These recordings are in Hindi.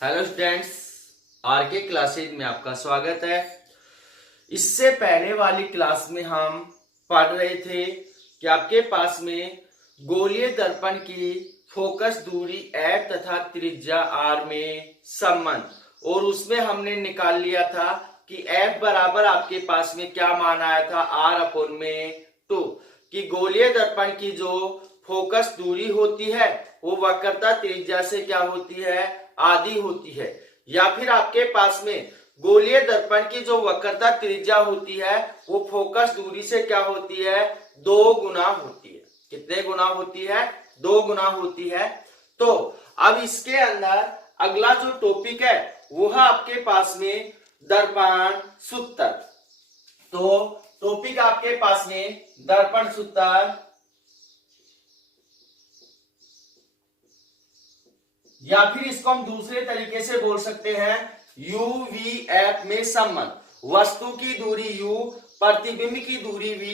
हेलो स्टूडेंट्स, आर के क्लासेज में आपका स्वागत है। इससे पहले वाली क्लास में हम पढ़ रहे थे कि आपके पास में गोलीय दर्पण की फोकस दूरी f तथा त्रिज्या r में संबंध, और उसमें हमने निकाल लिया था कि f बराबर आपके पास में क्या मान आया था r/2, कि गोलीय दर्पण की जो फोकस दूरी होती है वो वक्रता त्रिज्या से क्या होती है, आधी होती है। या फिर आपके पास में गोलीय दर्पण की जो वक्रता त्रिज्या होती है वो फोकस दूरी से क्या होती है, 2 गुना होती है। कितने गुना होती है, 2 गुना होती है। तो अब इसके अंदर अगला जो टॉपिक है वो है आपके पास में दर्पण सूत्र। तो टॉपिक आपके पास में दर्पण सूत्र, या फिर इसको हम दूसरे तरीके से बोल सकते हैं UVF में संबंध। वस्तु की दूरी U, प्रतिबिंब की दूरी V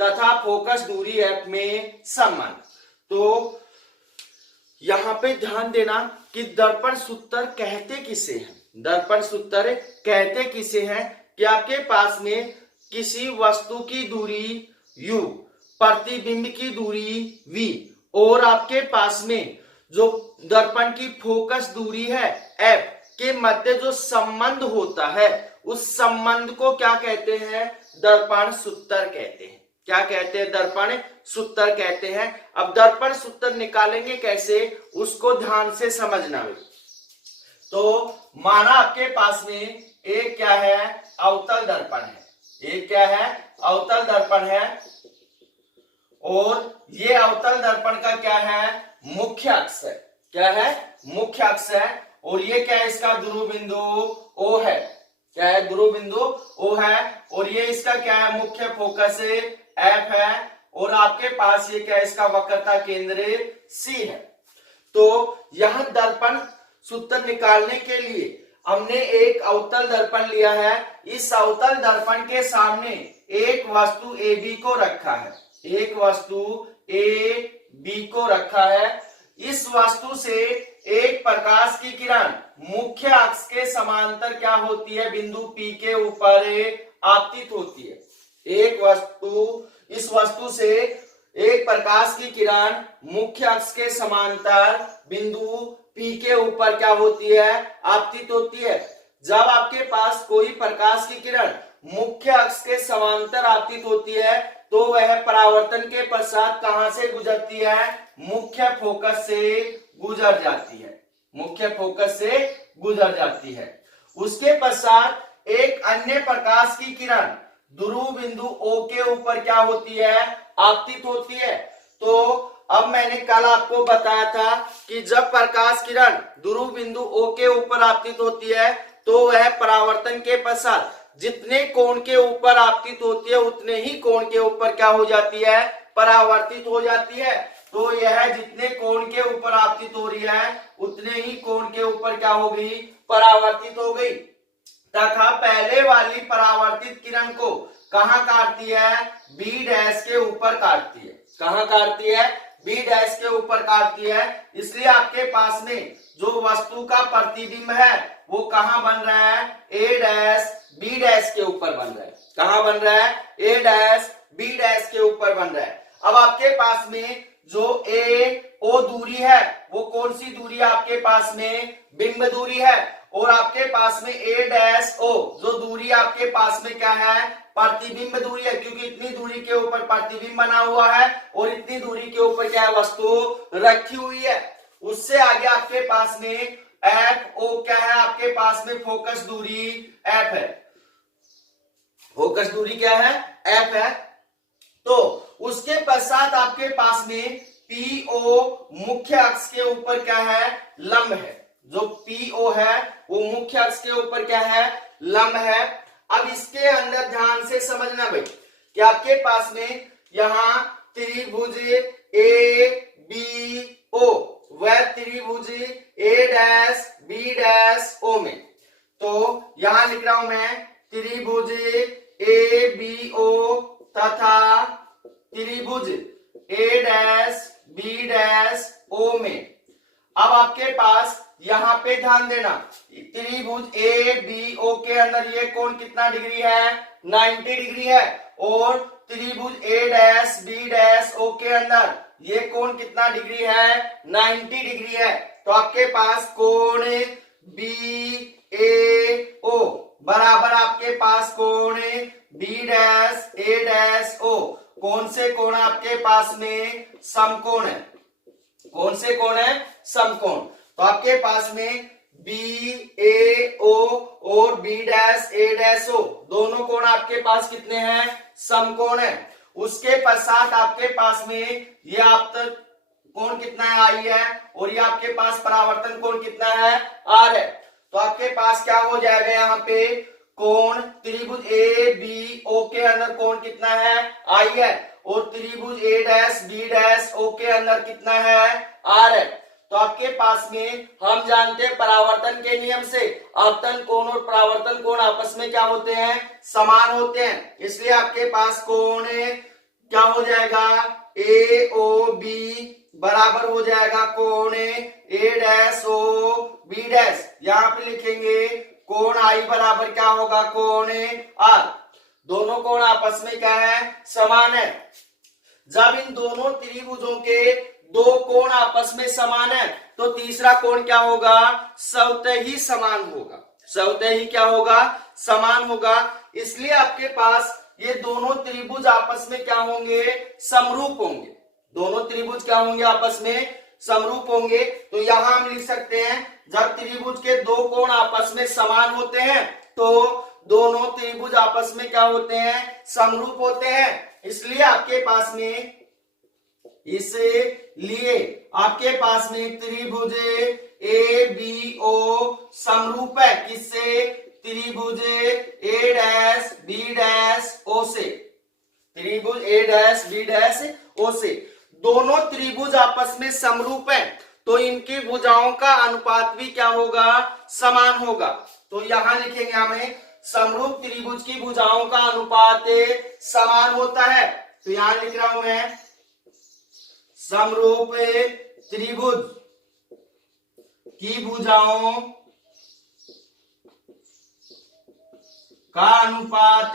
तथा फोकस दूरी F में संबंध। तो यहां पे ध्यान देना कि दर्पण सूत्र कहते किसे हैं। दर्पण सूत्र कहते किसे हैं कि आपके पास में किसी वस्तु की दूरी U, प्रतिबिंब की दूरी V और आपके पास में जो दर्पण की फोकस दूरी है F के मध्य जो संबंध होता है उस संबंध को क्या कहते हैं, दर्पण सूत्र कहते हैं। क्या कहते हैं, दर्पण सूत्र कहते हैं। अब दर्पण सूत्र निकालेंगे कैसे उसको ध्यान से समझना है। तो माना आपके पास में एक क्या है, अवतल दर्पण है। एक क्या है, अवतल दर्पण है, और ये अवतल दर्पण का क्या है, मुख्य अक्ष है। क्या है, मुख्य अक्ष है। और ये क्या है, इसका ध्रुव बिंदु O है। क्या है, ध्रुव बिंदु O है। और ये इसका क्या है, मुख्य फोकस F है। और आपके पास ये क्या है, इसका वक्रता केंद्र C है। तो यहां दर्पण सूत्र निकालने के लिए हमने एक अवतल दर्पण लिया है। इस अवतल दर्पण के सामने एक वस्तु AB को रखा है। एक वस्तु AB को रखा है। इस वस्तु से एक प्रकाश की किरण मुख्य अक्ष के समांतर क्या होती है, बिंदु P के ऊपर आपतित होती है। इस वस्तु से एक प्रकाश की किरण मुख्य अक्ष के समांतर बिंदु P के ऊपर क्या होती है, आपतित होती है। जब आपके पास कोई प्रकाश की किरण मुख्य अक्ष के समांतर आपतित होती है तो वह परावर्तन के पश्चात कहां से गुजरती है, मुख्य फोकस से गुजर जाती है। मुख्य फोकस से गुजर जाती है। उसके पश्चात एक अन्य प्रकाश की किरण ध्रुव बिंदु O के ऊपर क्या होती है, आपतित होती है। तो अब मैंने कल आपको बताया था कि जब प्रकाश किरण ध्रुव बिंदु O के ऊपर आपतित होती है तो वह परावर्तन के पश्चात जितने कोण के ऊपर आपतित होती है उतने ही कोण के ऊपर क्या हो जाती है, परावर्तित हो जाती है। तो यह जितने कोण के ऊपर आपतित हो रही है उतने ही कोण के ऊपर क्या हो गई, परावर्तित हो गई। तथा पहले वाली परावर्तित किरण को कहां काटती है, B' के ऊपर काटती है। कहां काटती है, B' के ऊपर काटती है। इसलिए आपके पास में जो वस्तु का प्रतिबिंब है वो कहां बन रहा है, A' B' के ऊपर बन रहा है। कहां बन रहा है, A' B' के ऊपर बन रहा है। अब आपके पास में जो AO दूरी है वो कौन सी दूरी है, आपके पास में बिंब दूरी है। और आपके पास में A' O जो दूरी आपके पास में क्या है, प्रतिबिंब दूरी है, क्योंकि इतनी दूरी के ऊपर प्रतिबिंब बना हुआ है और इतनी दूरी के ऊपर क्या है, वस्तु रखी हुई है। उससे आगे आपके पास में FO क्या है, आपके पास में फोकस दूरी F है। फोकस दूरी क्या है, F है। तो उसके पश्चात आपके पास में PO मुख्य अक्ष के ऊपर क्या है, लंब है। जो PO है वो मुख्य अक्ष के ऊपर क्या है, लंब है। अब इसके अंदर ध्यान से समझना भाई कि आपके पास में यहां त्रिभुज ABO वह त्रिभुज A'-B'-O में, तो यहां लिख रहा हूं मैं त्रिभुज ABO तथा त्रिभुज A'-B'-O में अब आपके पास यहां पे ध्यान देना, त्रिभुज ए बी ओ के अंदर ये कोण कितना डिग्री है, 90 डिग्री है। और त्रिभुज ए डैश बी डैश ओ के अंदर ये कोण कितना डिग्री है, 90 डिग्री है। तो आपके पास कोण बी ए ओ बराबर आपके पास कोण बी डैश ए डैश ओ, कौन से कोण आपके पास में समकोण है, कौन से कोण है, समकोण। तो आपके पास में बी ए ओ और बी डैश ए डैश ओ दोनों कोण आपके पास कितने हैं, समकोण है। उसके पश्चात आपके पास में ये आप कोण कितना है, आई है, और ये आपके पास परावर्तन कोण कितना है, आर है। तो आपके पास क्या हो जाएगा, यहाँ पे कोण त्रिभुज ए बी ओ के अंदर कोण कितना है, आई है, और त्रिभुज ए डैश बी डैश ओ के अंदर कितना है, आर है। तो आपके पास में हम जानते हैं परावर्तन के नियम से आपतन कोण और परावर्तन कोण आपस में क्या होते हैं, समान होते हैं। इसलिए आपके पास कोण क्या हो जाएगा, ए ओ बी बराबर हो जाएगा कोण ए डैश ओ बी डैश। यहां पे लिखेंगे कोण आई बराबर क्या होगा, कोण आर। दोनों कोण आपस में क्या है, समान है। जब इन दोनों त्रिभुजों के दो कोण आपस में समान है तो तीसरा कोण क्या होगा, स्वतः ही समान होगा, स्वतः ही क्या होगा, समान होगा। इसलिए आपके पास ये दोनों त्रिभुज आपस में क्या होंगे, समरूप होंगे। दोनों त्रिभुज क्या होंगे, आपस में समरूप होंगे। तो यहां हम लिख सकते हैं जब त्रिभुज के दो कोण आपस में समान होते हैं तो दोनों त्रिभुज आपस में क्या होते हैं, समरूप होते हैं। इसलिए आपके पास में, इसलिए आपके पास में त्रिभुज ए बी ओ समरूप है, किससे, त्रिभुज ए डैश बी डैश ओ से, त्रिभुज ए डैश बी डैश ओ से। दोनों त्रिभुज आपस में समरूप है तो इनकी भुजाओं का अनुपात भी क्या होगा, समान होगा। तो यहां लिखेंगे हमें समरूप त्रिभुज की भुजाओं का अनुपात समान होता है। तो यहां लिख रहा हूं मैं समरूप त्रिभुज की भुजाओं का अनुपात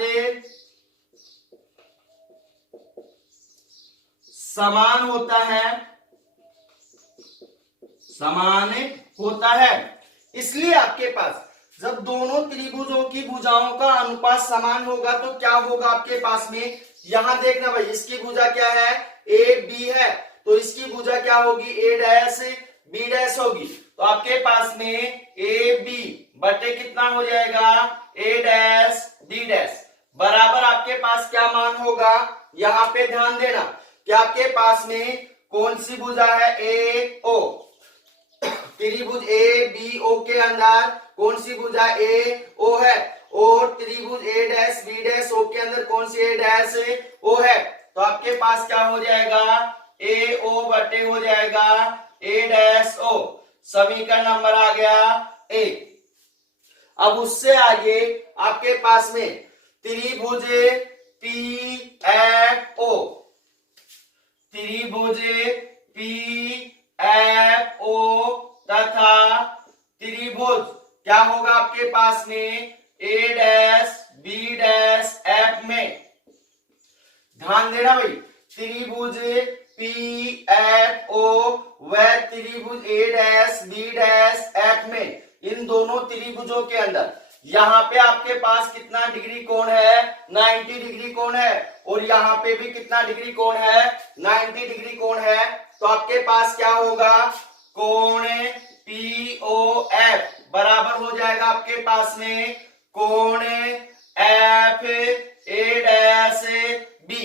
समान होता है, समान होता है। इसलिए आपके पास जब दोनों त्रिभुजों की भुजाओं का अनुपात समान होगा तो क्या होगा आपके पास में, यहां देखना भाई, इसकी भुजा क्या है, ए बी है, तो इसकी भुजा क्या होगी, ए डैश बी डैश होगी। तो आपके पास में ए बी बटे कितना हो जाएगा, ए डैश बी डैश बराबर आपके पास क्या मान होगा, यहां पे ध्यान देना कि आपके पास में कौन सी भुजा है, ए ओ। त्रिभुज ए बी ओ के अंदर कौन सी भुजा ए ओ है, और त्रिभुज ए डैश बी डैश ओ के अंदर कौन सी ए डैश ओ है। तो आपके पास क्या हो जाएगा, ए ओ बटे हो जाएगा ए डैश ओ। समीकरण नंबर आ गया ए। अब उससे आगे आपके पास में त्रिभुज पी एफ ओ, त्रिभुज पी एफ ओ तथा त्रिभुज क्या होगा आपके पास में, ए डैश बी डैश एफ में। ध्यान देना भाई, त्रिभुज पी एफ ओ व त्रिभुज ए डैश बी डैश एफ में, इन दोनों त्रिभुजों के अंदर यहाँ पे आपके पास कितना डिग्री कोण है, 90 डिग्री कोण है, और यहाँ पे भी कितना डिग्री कोण है, 90 डिग्री कोण है। तो आपके पास क्या होगा, कोण पी ओ एफ बराबर हो जाएगा आपके पास में कोण F A dash B,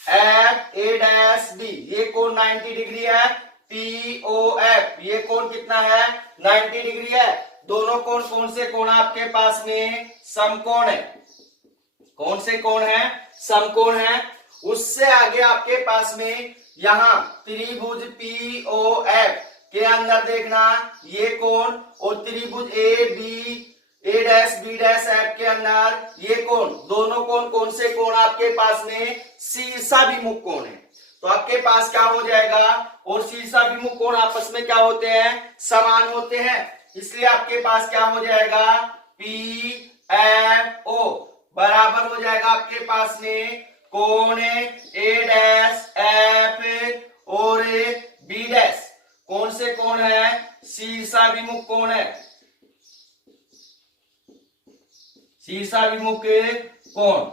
F A dash B, ये कोण 90 डिग्री है। पी ओ एफ ये कोण कितना है, 90 डिग्री है। दोनों कोण कौन से कोण आपके पास में, समकोण है। कौन से कोण है, समकोण है। उससे आगे आपके पास में यहां त्रिभुज पी ओ एफ के अंदर देखना ये कोण, और त्रिभुज A B A dash B dash F के अंदर ये कोण, दोनों कोण कौन से कोण आपके पास में, शीर्षाभिमुख कोण है। तो आपके पास क्या हो जाएगा, और शीर्षाभिमुख कोण आपस में क्या होते हैं, समान होते हैं, इसलिए आपके पास क्या हो जाएगा, PFO बराबर हो जाएगा आपके पास में कोण A डैश F और B डैश, कौन से कोण है, शीर्षाभिमुख कोण है, शीर्षाभिमुख कोण।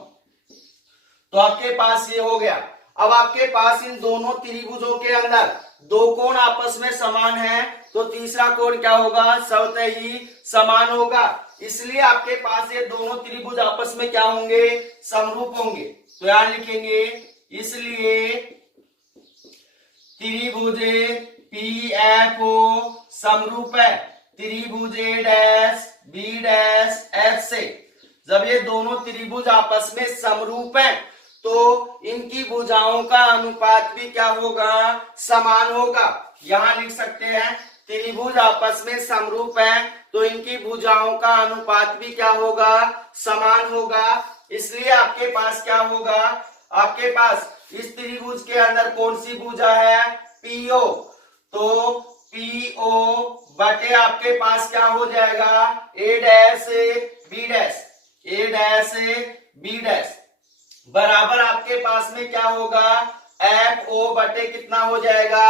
तो आपके पास ये हो गया। अब आपके पास इन दोनों त्रिभुजों के अंदर दो कोण आपस में समान है, तो तीसरा कोण क्या होगा, स्वतः ही समान होगा, इसलिए आपके पास ये दोनों त्रिभुज आपस में क्या होंगे, समरूप होंगे। तो यहां लिखेंगे, इसलिए त्रिभुज PFO समरूप है त्रिभुज A dash B dash F से। जब ये दोनों त्रिभुज आपस में समरूप हैं, तो इनकी भुजाओं का अनुपात भी क्या होगा, समान होगा। यहां लिख सकते हैं, त्रिभुज आपस में समरूप है तो इनकी भुजाओं का अनुपात भी क्या होगा, समान होगा, इसलिए आपके पास क्या होगा, आपके पास इस त्रिभुज के अंदर कौन सी भुजा है, PO, तो PO बटे आपके पास क्या हो जाएगा, A dash B dash, A dash B dash बराबर आपके पास में क्या होगा, FO बटे कितना हो जाएगा,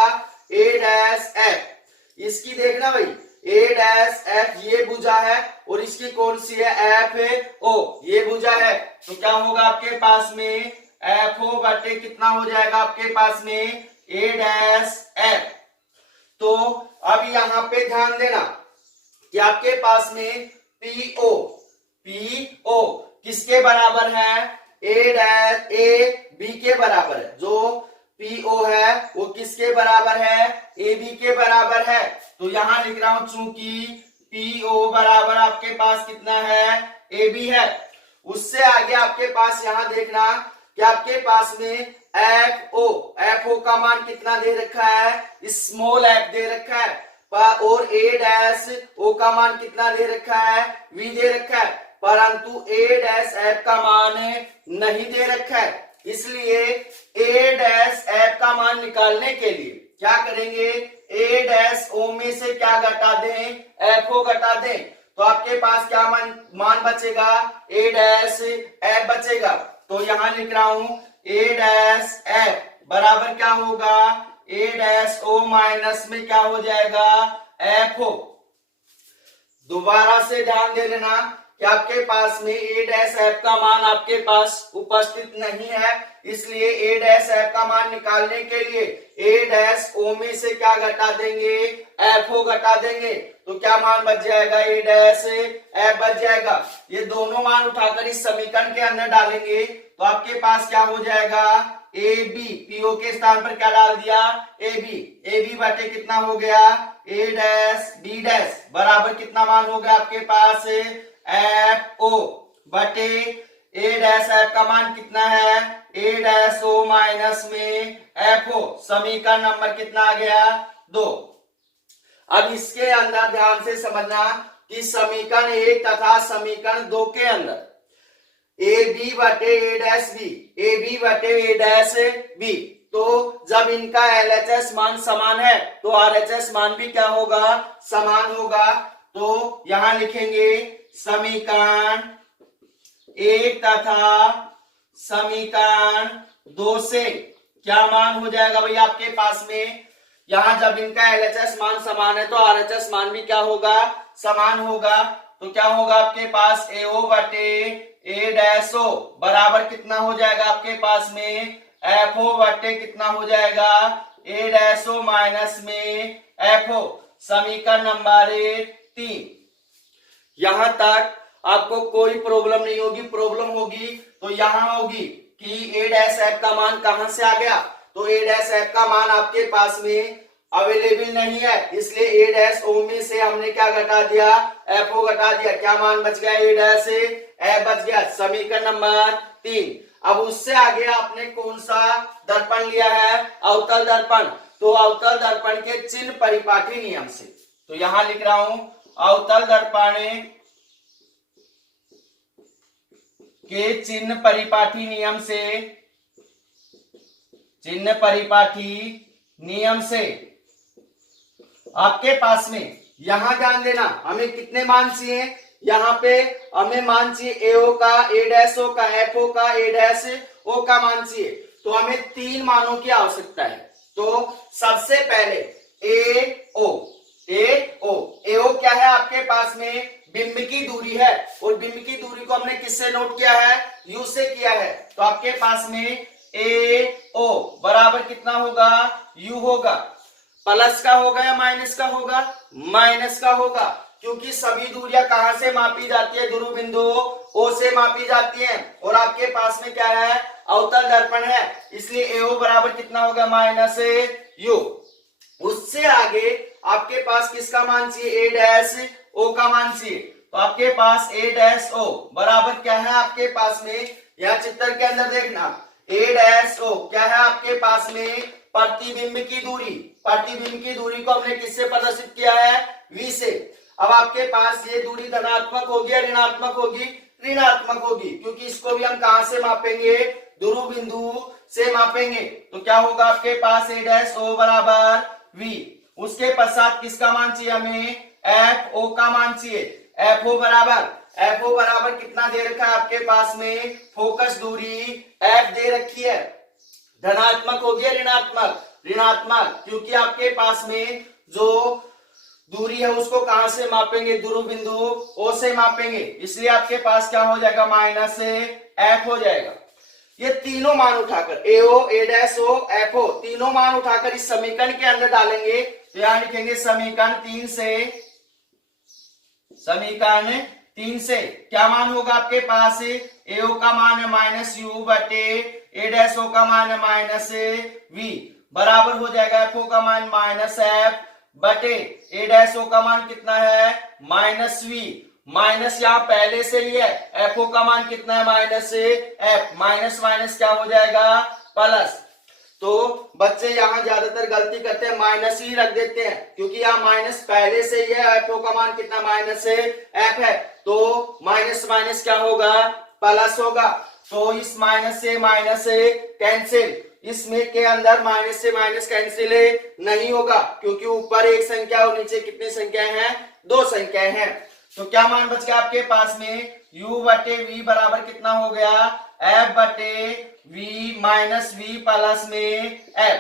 A डैश F। इसकी देखना भाई, A डैश F ये भुजा है और इसकी कौन सी है, FO ये भुजा है, तो क्या होगा आपके पास में FO बटे कितना हो जाएगा आपके पास में A डैश F। तो अब यहां पे ध्यान देना कि आपके पास में PO किसके बराबर है, A B के बराबर है, जो PO है वो किसके बराबर है, AB के बराबर है। तो यहां लिख रहा हूं, चूंकि PO बराबर आपके पास कितना है, AB है। उससे आगे आपके पास यहां देखना कि आपके पास में FO का मान कितना दे रखा है, स्मॉल f दे रखा है, और A डैश O का मान कितना दे रखा है, V दे रखा है, परंतु A डैश F का मान नहीं दे रखा है, इसलिए A डैश F का मान निकालने के लिए क्या करेंगे, A डैश O में से क्या घटा दें, FO घटा दें, तो आपके पास क्या मान बचेगा, A डैश F बचेगा। तो यहां लिख रहा हूं, A डैश F बराबर क्या होगा, A डैश O माइनस में क्या हो जाएगा, FO। दोबारा से ध्यान दे लेना कि आपके पास में A डैश F का मान आपके पास उपस्थित नहीं है, इसलिए A डैश F का मान निकालने के लिए A डैश O में से क्या घटा देंगे, FO घटा देंगे, तो क्या मान बच जाएगा, A डैश F बच जाएगा। ये दोनों मान उठाकर इस समीकरण के अंदर डालेंगे तो आपके पास क्या हो जाएगा, AB PO के स्थान पर क्या डाल दिया, AB बटे कितना हो गया, A डैश B डैश बराबर कितना मान हो गया आपके पास, FO बटे A डैश F का मान कितना है, A डैश O माइनस में FO। समीकरण नंबर कितना आ गया, 2। अब इसके अंदर ध्यान से समझना कि समीकरण 1 तथा समीकरण 2 के अंदर AB बटे A डैश B, AB बटे A डैश B, तो जब इनका LHS मान समान है तो RHS मान भी क्या होगा, समान होगा। तो यहां लिखेंगे, समीकरण 1 तथा समीकरण 2 से क्या मान हो जाएगा भाई आपके पास में, यहां जब इनका LHS मान समान है तो RHS मान भी क्या होगा, समान होगा। तो क्या होगा आपके पास, AO बटे A डैश O बराबर कितना हो जाएगा आपके पास में, FO बटे कितना हो जाएगा, A डैश O माइनस में FO। समीकरण नंबर 3। यहां तक आपको कोई प्रॉब्लम नहीं होगी, प्रॉब्लम होगी तो यहां होगी कि A डैश F का मान कहां से आ गया, तो A डैश F का मान आपके पास में अवेलेबल नहीं है, इसलिए A डैश O में से हमने क्या घटा दिया, FO घटा दिया, क्या मान बच गया, A डैश F बच गया। समीकरण नंबर 3। अब उससे आगे आपने कौन सा दर्पण लिया है, अवतल दर्पण, तो अवतल दर्पण के चिन्ह परिपाटी नियम से, तो यहां लिख रहा हूं, अवतल दर्पण के चिन्ह परिपाटी नियम से, चिन्ह परिपाटी नियम से आपके पास में यहां ध्यान देना, हमें कितने मान चाहिए, यहाँ पे हमें मान चाहिए एओ का, ए डैश ओ का, एफ ओ का, ए डैश ओ का मान चाहिए। तो हमें 3 मानों की आवश्यकता है। तो सबसे पहले एओ क्या है आपके पास में, बिंब की दूरी है, और बिंब की दूरी को हमने किससे नोट किया है, यू से किया है। तो आपके पास में एओ बराबर कितना होगा, यू होगा। प्लस का होगा या माइनस का होगा, माइनस का होगा, क्योंकि सभी दूरियां कहां से मापी जाती है, ध्रुव बिंदु ओ से मापी जाती है, और आपके पास में क्या है, अवतल दर्पण है, इसलिए एओ बराबर कितना होगा, माइनस यू। उससे आगे आपके पास किसका मान चाहिए, ए डैश ओ का मान चाहिए। तो आपके पास ए डैश ओ बराबर क्या है आपके पास में, यह चित्र के अंदर देखना, ए डैश ओ क्या है आपके पास में, प्रतिबिंब की दूरी। प्रतिबिंब की दूरी को हमने किससे प्रदर्शित किया है, वी से। अब आपके पास ये दूरी धनात्मक होगी या ऋणात्मक होगी, ऋणात्मक होगी, क्योंकि इसको भी हम कहां से मापेंगे, ध्रुव बिंदु से मापेंगे। तो क्या होगा आपके पास, ए डैश ओ बराबर वी। उसके पश्चात किसका मान चाहिए हमें, एफ ओ का मान चाहिए। एफ ओ बराबर कितना दे रखा है आपके पास में, फोकस दूरी एफ दे रखी है, धनात्मक होगी या ऋणात्मक, ऋणात्मक, क्योंकि आपके पास में जो दूरी है उसको कहां से मापेंगे, ध्रुव बिंदु ओ से मापेंगे, इसलिए आपके पास क्या हो जाएगा, माइनस एफ हो जाएगा। ये तीनों मान उठाकर एओ, ए डैश ओ, एफ ओ, तीनों मान उठाकर इस समीकरण के अंदर डालेंगे। तो यहां लिखेंगे समीकरण 3 से क्या मान होगा आपके पास, एओ का मान है माइनस यू बटे ए डैश ओ का मान है माइनस वी, बराबर हो जाएगा एफ ओ का मान माइनस एफ बटे ए डैश ओ का मान कितना है, माइनस वी। माइनस यहां पहले से ही है, एफ ओ का मान कितना है, माइनस एफ, माइनस माइनस क्या हो जाएगा, प्लस। तो बच्चे यहां ज्यादातर गलती करते हैं, माइनस ही रख देते हैं, क्योंकि यहाँ माइनस पहले से ही है, एफ ओ का मान कितना, माइनस एफ है, तो माइनस माइनस क्या होगा, प्लस होगा। तो इस माइनस से माइनस कैंसिल, इसमें के अंदर माइनस से माइनस कैंसिल नहीं होगा, क्योंकि ऊपर एक संख्या और नीचे कितनी संख्याएं हैं, 2 संख्याएं हैं। तो क्या मान बच गया आपके पास में, u बटे वी बराबर कितना हो गया, f बटे v माइनस वी प्लस में f।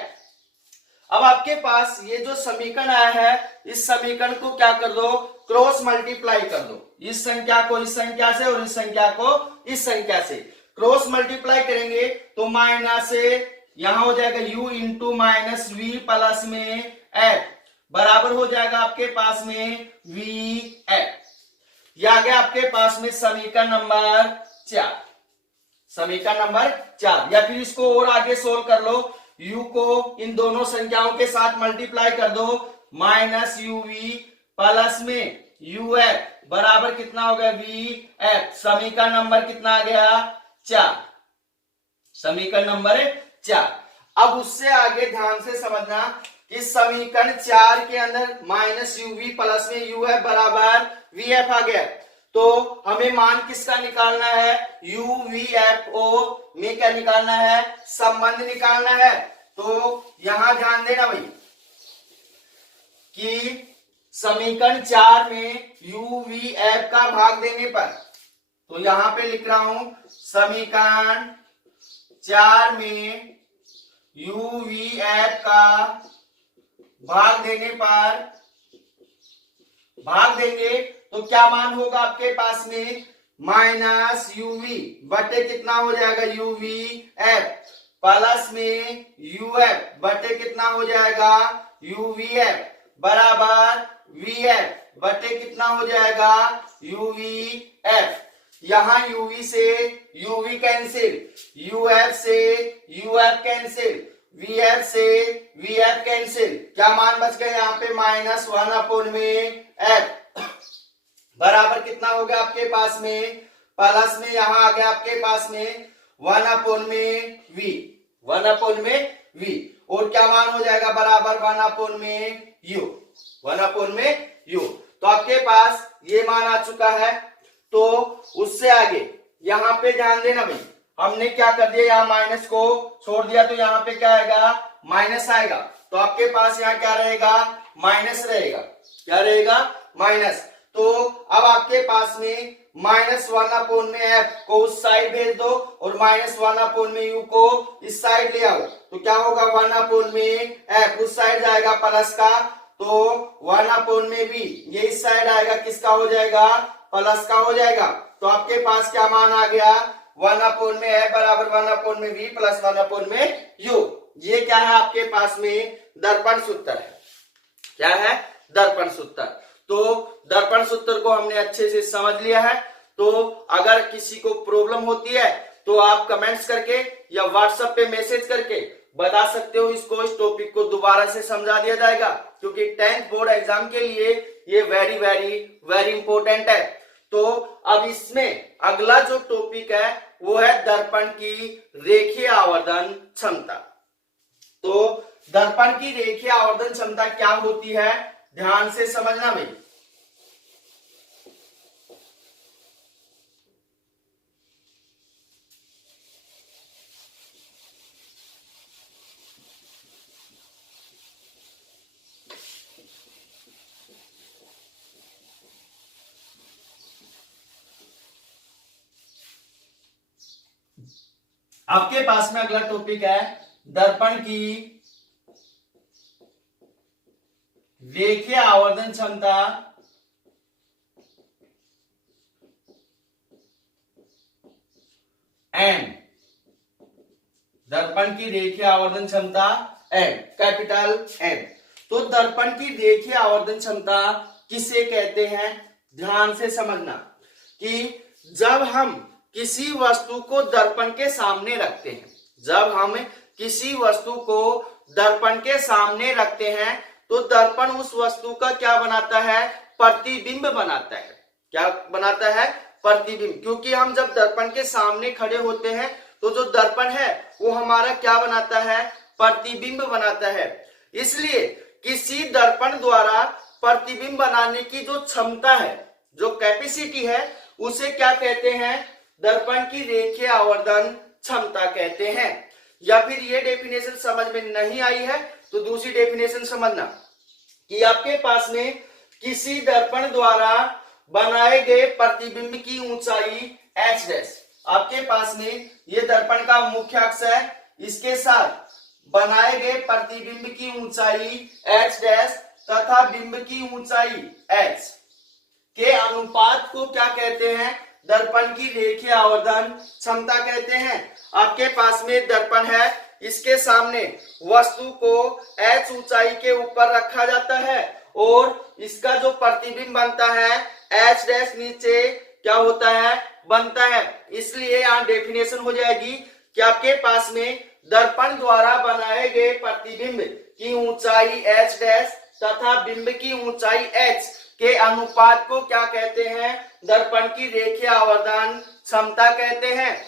अब आपके पास ये जो समीकरण आया है, इस समीकरण को क्या कर दो, क्रॉस मल्टीप्लाई कर दो, इस संख्या को इस संख्या से और इस संख्या को इस संख्या से क्रॉस मल्टीप्लाई करेंगे, तो माइनस यहां हो जाएगा u into minus V plus में f बराबर हो जाएगा आपके पास में वी एफ। यह आ गया आपके पास में समीकरण नंबर 4, समीकरण नंबर 4। या फिर इसको और आगे सोल्व कर लो, u को इन दोनों संख्याओं के साथ मल्टीप्लाई कर दो, माइनस यू वी प्लस में यू एफ बराबर कितना हो गया, वी एफ। समीकरण नंबर कितना आ गया, 4, समीकरण नंबर 4। अब उससे आगे ध्यान से समझना, इस समीकरण 4 के अंदर माइनस यू वी प्लस में यू एफ बराबर वी एफ आ गया, तो हमें मान किसका निकालना है, यू वी एफ ओ में क्या निकालना है, संबंध निकालना है। तो यहां ध्यान देना भाई कि समीकरण 4 में यू वी एफ का भाग देने पर, तो यहां पे लिख रहा हूं समीकरण 4 में यू वी एफ का भाग देने पर, भाग देंगे तो क्या मान होगा आपके पास में, माइनस यूवी बटे कितना हो जाएगा, यूवी एफ प्लस में यू एफ बटे कितना हो जाएगा, यूवी एफ बराबर वी एफ बटे कितना हो जाएगा, यूवी एफ। यहां यूवी से यूवी कैंसिल, यूएफ से यूएफ कैंसिल, वीएफ से वीएफ कैंसिल, क्या मान बच गए यहाँ पे, माइनस 1 अपॉन में एफ बराबर कितना हो गया आपके पास में, प्लस में यहां आ गया आपके पास में 1 अपॉन में वी, 1 अपॉन में वी, और क्या मान हो जाएगा, बराबर 1 अपॉन में यू, 1 अपॉन में यू। तो आपके पास ये मान आ चुका है। तो उससे आगे यहां पे ध्यान देना भाई, हमने क्या कर दिया, यहाँ माइनस को छोड़ दिया तो यहाँ पे क्या आएगा, माइनस आएगा। तो आपके पास यहाँ क्या रहेगा, माइनस रहेगा। क्या रहेगा, माइनस। तो अब आपके पास में -1 में एफ को उस साइड भेज दो और -1 में यू को इस साइड ले आओ। तो क्या होगा, 1 में एफ उस साइड जाएगा प्लस का, तो 1 में बी ये इस साइड आएगा, किसका हो जाएगा, प्लस का हो जाएगा। तो आपके पास क्या मान आ गया, 1 में एफ बराबर 1 में बी प्लस 1 में यू। ये क्या है, आपके पास में दर्पण सूत्र है। क्या है, दर्पण सूत्र। तो दर्पण सूत्र को हमने अच्छे से समझ लिया है। तो अगर किसी को प्रॉब्लम होती है तो आप कमेंट्स करके या व्हाट्सएप पे मैसेज करके बता सकते हो, इसको इस टॉपिक को दोबारा से समझा दिया जाएगा, क्योंकि 10th बोर्ड एग्जाम के लिए ये वेरी वेरी वेरी इंपॉर्टेंट है। तो अब इसमें अगला जो टॉपिक है वो है दर्पण की रेखीय आवर्धन क्षमता। तो दर्पण की रेखीय आवर्धन क्षमता क्या होती है, ध्यान से समझना भाई। आपके पास में अगला टॉपिक है दर्पण की रेखीय आवर्धन क्षमता एम। दर्पण की रेखीय आवर्धन क्षमता एम, कैपिटल एम। तो दर्पण की रेखीय आवर्धन क्षमता किसे कहते हैं, ध्यान से समझना कि जब हम किसी वस्तु को दर्पण के सामने रखते हैं, जब हम किसी वस्तु को दर्पण के सामने रखते हैं तो दर्पण उस वस्तु का क्या बनाता है, प्रतिबिंब बनाता है। क्या बनाता है, प्रतिबिंब। क्योंकि हम जब दर्पण के सामने खड़े होते हैं तो जो दर्पण है वो हमारा क्या बनाता है, प्रतिबिंब बनाता है। इसलिए किसी दर्पण द्वारा प्रतिबिंब बनाने की जो क्षमता है, जो कैपेसिटी है, उसे क्या कहते हैं, दर्पण की रेखीय आवर्धन क्षमता कहते हैं। या फिर ये डेफिनेशन समझ में नहीं आई है तो दूसरी डेफिनेशन समझना कि आपके पास में किसी दर्पण द्वारा बनाए गए प्रतिबिंब की ऊंचाई h डैश। आपके पास में ये दर्पण का मुख्य अक्ष है, इसके साथ बनाए गए प्रतिबिंब की ऊंचाई h डैश तथा बिंब की ऊंचाई h के अनुपात को क्या कहते हैं, दर्पण की रेखीय आवर्धन क्षमता कहते हैं। आपके पास में दर्पण है, इसके सामने वस्तु को h ऊंचाई के ऊपर रखा जाता है और इसका जो प्रतिबिंब बनता है h डैश नीचे क्या होता है, बनता है। इसलिए यहाँ डेफिनेशन हो जाएगी कि आपके पास में दर्पण द्वारा बनाए गए प्रतिबिंब की ऊंचाई h डैश तथा बिंब की ऊंचाई h के अनुपात को क्या कहते हैं, दर्पण की रेखीय आवर्धन क्षमता कहते हैं।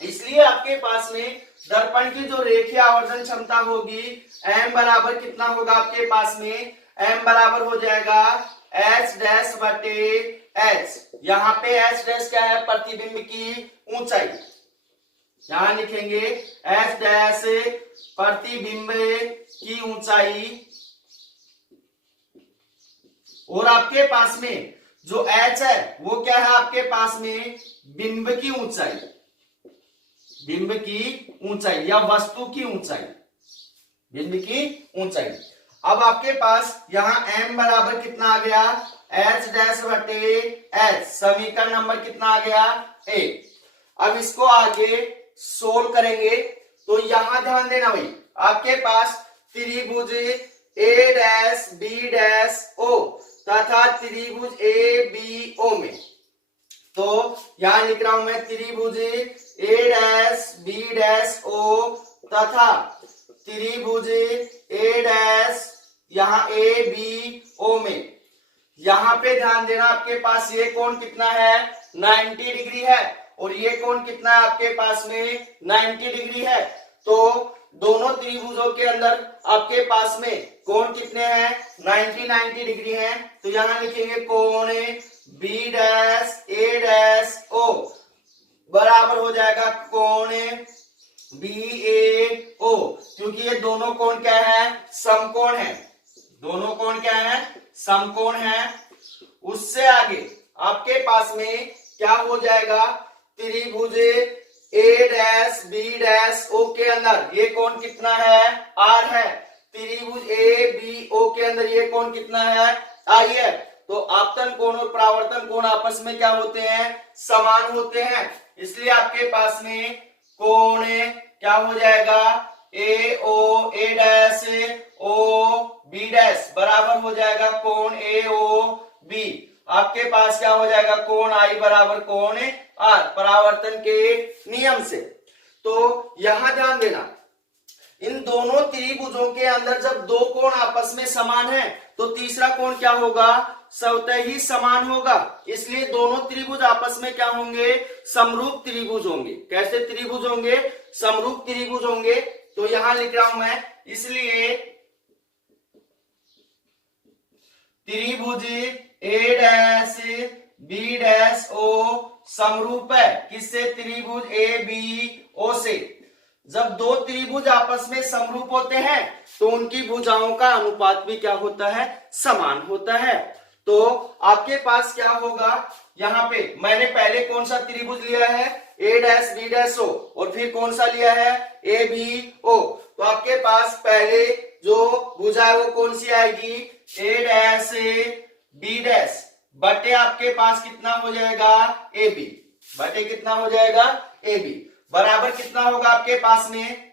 इसलिए आपके पास में दर्पण की जो रेखीय आवर्धन क्षमता होगी m बराबर कितना होगा, आपके पास में m बराबर हो जाएगा h डैश बटे h। यहाँ पे h डैश क्या है, प्रतिबिंब की ऊंचाई। यहां लिखेंगे h डैश प्रतिबिंब की ऊंचाई, और आपके पास में जो h है वो क्या है, आपके पास में बिंब की ऊंचाई, बिंब की ऊंचाई या वस्तु की ऊंचाई, बिंब की ऊंचाई। अब आपके पास यहाँ m बराबर कितना आ गया, h डैश बटे h। समीकरण नंबर कितना आ गया, a। अब इसको आगे सोल्व करेंगे तो यहां ध्यान देना भाई, आपके पास त्रिभुज a dash b dash o तथा त्रिभुज a b o में, तो यहां लिख रहा हूं मैं त्रिभुज a dash b dash o तथा त्रिभुज a डैश यहाँ a b o में। यहाँ पे ध्यान देना, आपके पास ये कोण कितना है, 90 डिग्री है और ये कोण कितना है, आपके पास में 90 डिग्री है। तो दोनों त्रिभुजों के अंदर आपके पास में कोण कितने हैं, 90 डिग्री हैं। तो यहां लिखेंगे कोण b dash a dash o बराबर हो जाएगा कोण BAO, क्योंकि ये दोनों कोण क्या है, समकोण है। दोनों कोण क्या है, समकोण है। उससे आगे आपके पास में क्या हो जाएगा, त्रिभुज A', B', O के अंदर ये कोण कितना है, R है। त्रिभुज ABO के अंदर ये कोण कितना है, I है। तो आपतन कोण और परावर्तन कोण आपस में क्या होते हैं, समान होते हैं। इसलिए आपके पास में कोण क्या हो जाएगा, AO A', बराबर हो जाएगा कोण AOB। आपके पास क्या हो जाएगा, कोण I बराबर कोण R, परावर्तन के नियम से। तो यहां ध्यान देना, इन दोनों त्रिभुजों के अंदर जब दो कोण आपस में समान है तो तीसरा कोण क्या होगा, स्वतः ही समान होगा। इसलिए दोनों त्रिभुज आपस में क्या होंगे, समरूप त्रिभुज होंगे। कैसे त्रिभुज होंगे, समरूप त्रिभुज होंगे। तो यहां लिख रहा हूं मैं, इसलिए त्रिभुज A', B', O समरूप है किससे, त्रिभुज ABO से। जब दो त्रिभुज आपस में समरूप होते हैं तो उनकी भुजाओं का अनुपात भी क्या होता है, समान होता है। तो आपके पास क्या होगा, यहां पे मैंने पहले कौन सा त्रिभुज लिया है, A', B', O, और फिर कौन सा लिया है, ABO। तो आपके पास पहले जो भुजा है वो कौन सी आएगी, A', B' बटे आपके पास कितना हो जाएगा, AB, बटे कितना हो जाएगा, AB, बराबर कितना होगा आपके पास में,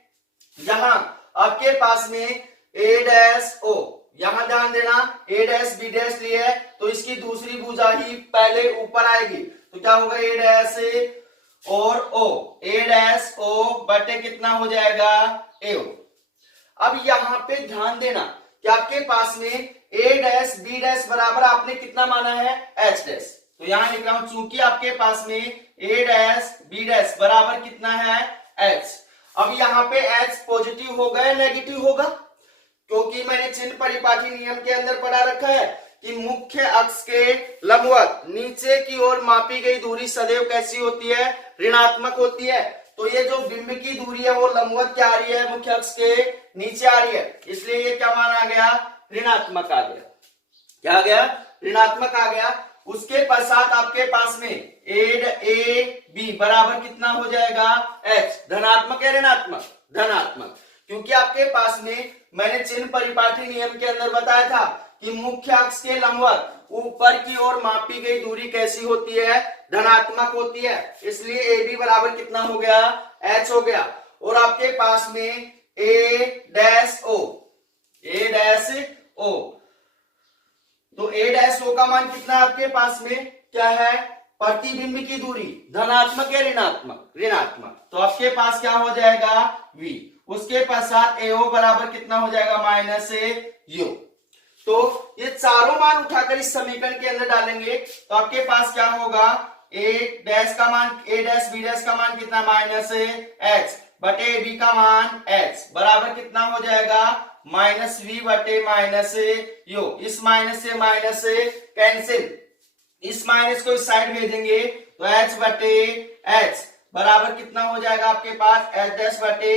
यहां आपके पास में A', O, यहां ध्यान देना A', B' लिए है तो इसकी दूसरी भुजा ही पहले ऊपर आएगी। तो क्या होगा, A' और O, A', O बटे कितना हो जाएगा, AO। अब यहां पे ध्यान देना कि आपके पास में A', B' बराबर आपने कितना माना है, H'। तो यहां लिख रहा हूं, चूंकि आपके पास में A', B' बराबर कितना है, H। अब यहाँ पे H पॉजिटिव होगा या नेगेटिव होगा, क्योंकि मैंने चिन्ह परिपाटी नियम के अंदर पढ़ा रखा है कि मुख्य अक्ष के लंबवत नीचे की ओर मापी गई दूरी सदैव कैसी होती है, ऋणात्मक होती है। तो ये जो बिंब की दूरी है वो लंबवत क्या आ रही है, मुख्य अक्ष के नीचे आ रही है, इसलिए ये क्या मान आ गया, ऋणात्मक आ गया। क्या आ गया, ऋणात्मक आ गया। उसके पश्चात आपके पास में AB बराबर कितना हो जाएगा, H, धनात्मक या ऋणात्मक, धनात्मक, क्योंकि आपके पास में मैंने चिन्ह परिपाटी नियम के अंदर बताया था कि मुख्य अक्ष के लंबवत ऊपर की ओर मापी गई दूरी कैसी होती है, धनात्मक होती है। इसलिए AB बराबर कितना हो गया, H हो गया। और आपके पास में A', O, तो A', O का मान कितना आपके पास में क्या है, प्रतिबिंब की दूरी, धनात्मक या ऋणात्मक, ऋणात्मक। तो आपके पास क्या हो जाएगा, V। उसके पश्चात AO बराबर कितना हो जाएगा, -U। तो ये चारों मान उठाकर इस समीकरण के अंदर डालेंगे तो आपके पास क्या होगा, A' का मान, A', B' का मान कितना, -H बटे AB का मान H बराबर कितना हो जाएगा, -V बटे -U। इस माइनस से माइनस से कैंसिल, इस माइनस को इस साइड भेजेंगे तो H बटे H बराबर कितना हो जाएगा आपके पास, H' बटे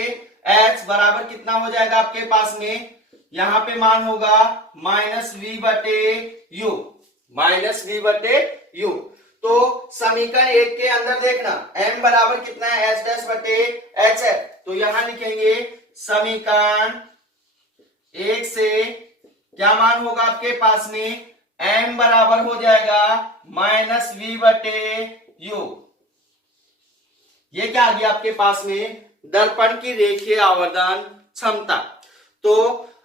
H बराबर कितना हो जाएगा आपके पास में, यहां पे मान होगा -V बटे U, -V बटे U। तो समीकरण 1 के अंदर देखना m बराबर कितना है, H' बटे H है। तो यहां लिखेंगे समीकरण 1 से क्या मान होगा आपके पास में, m बराबर हो जाएगा -V बटे U। ये क्या आ गया आपके पास में, दर्पण की रेखीय आवर्धन क्षमता। तो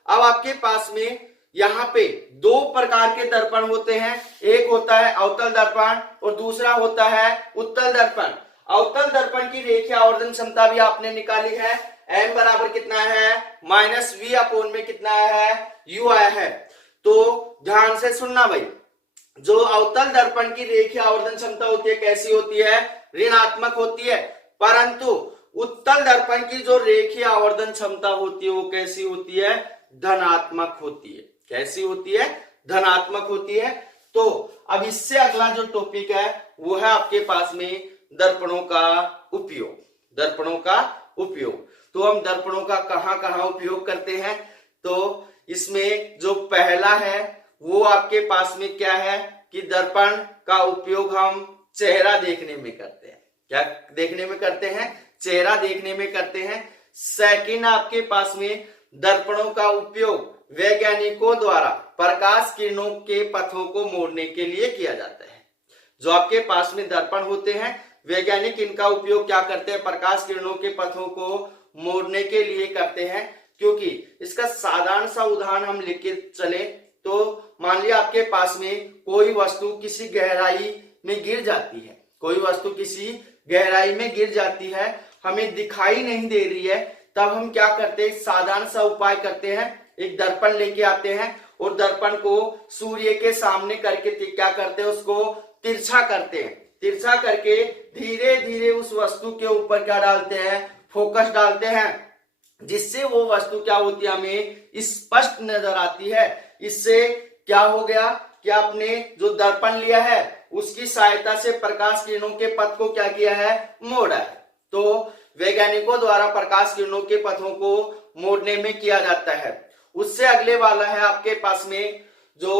अब आपके पास में यहाँ पे दो प्रकार के दर्पण होते हैं, एक होता है अवतल दर्पण और दूसरा होता है उत्तल दर्पण। अवतल दर्पण की रेखीय आवर्धन क्षमता भी आपने निकाली है, m बराबर कितना है, -V अपोन में कितना है, U आया है। तो ध्यान से सुनना भाई, जो अवतल दर्पण की रेखीय आवर्धन क्षमता होती है कैसी होती है, ऋणात्मक होती है, परंतु उत्तल दर्पण की जो रेखीय आवर्धन क्षमता होती है वो कैसी होती है, धनात्मक होती है। कैसी होती है, धनात्मक होती है। तो अब इससे अगला जो टॉपिक है वो है आपके पास में दर्पणों का उपयोग। दर्पणों का उपयोग, तो हम दर्पणों का कहां कहां उपयोग करते हैं? तो इसमें जो पहला है वो आपके पास में क्या है कि दर्पण का उपयोग हम चेहरा देखने में करते हैं। क्या देखने में करते हैं? चेहरा देखने में करते हैं। सेकंड आपके पास में दर्पणों का उपयोग वैज्ञानिकों द्वारा प्रकाश किरणों के पथों को मोड़ने के लिए किया जाता है। जो आपके पास में दर्पण होते हैं, वैज्ञानिक इनका उपयोग क्या करते हैं? प्रकाश किरणों के पथों को मोड़ने के लिए करते हैं। क्योंकि इसका साधारण सा उदाहरण हम लिख के चले तो मान लिया आपके पास में कोई वस्तु किसी गहराई में गिर जाती है, कोई वस्तु किसी गहराई में गिर जाती है, हमें दिखाई नहीं दे रही है, तब हम क्या करते हैं? साधारण सा उपाय करते हैं, एक दर्पण लेके आते हैं और दर्पण को सूर्य के सामने करके क्या करते हैं? उसको तिरछा करते हैं। तिरछा करके धीरे धीरे उस वस्तु के ऊपर क्या डालते हैं? फोकस डालते हैं, जिससे वो वस्तु क्या होती है? हमें स्पष्ट नजर आती है। इससे क्या हो गया कि आपने जो दर्पण लिया है उसकी सहायता से प्रकाश किरणों के पथ को क्या किया है? मोड़ा है। तो वैज्ञानिकों द्वारा प्रकाश किरणों के पथों को मोड़ने में किया जाता है। उससे अगले वाला है आपके पास में जो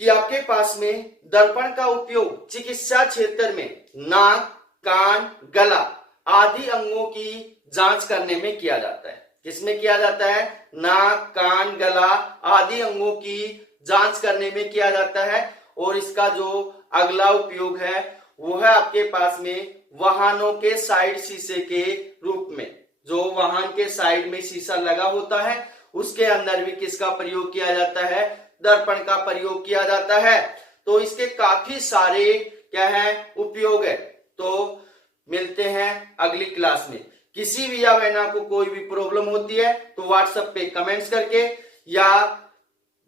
कि आपके पास में दर्पण का उपयोग चिकित्सा क्षेत्र में नाक, कान, गला आदि अंगों की जांच करने में किया जाता है। किसमें किया जाता है? नाक, कान, गला आदि अंगों की जांच करने में किया जाता है। और इसका जो अगला उपयोग है वो है आपके पास में वाहनों के साइड शीशे के रूप में। जो वाहन के साइड में शीशा लगा होता है उसके अंदर भी किसका प्रयोग किया जाता है? दर्पण का प्रयोग किया जाता है। तो इसके काफी सारे क्या है? उपयोग है। तो मिलते हैं अगली क्लास में। किसी भी या वैना को कोई भी प्रॉब्लम होती है तो व्हाट्सएप पे कमेंट्स करके या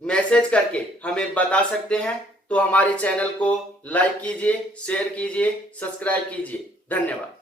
मैसेज करके हमें बता सकते हैं। तो हमारे चैनल को लाइक कीजिए, शेयर कीजिए, सब्सक्राइब कीजिए। धन्यवाद।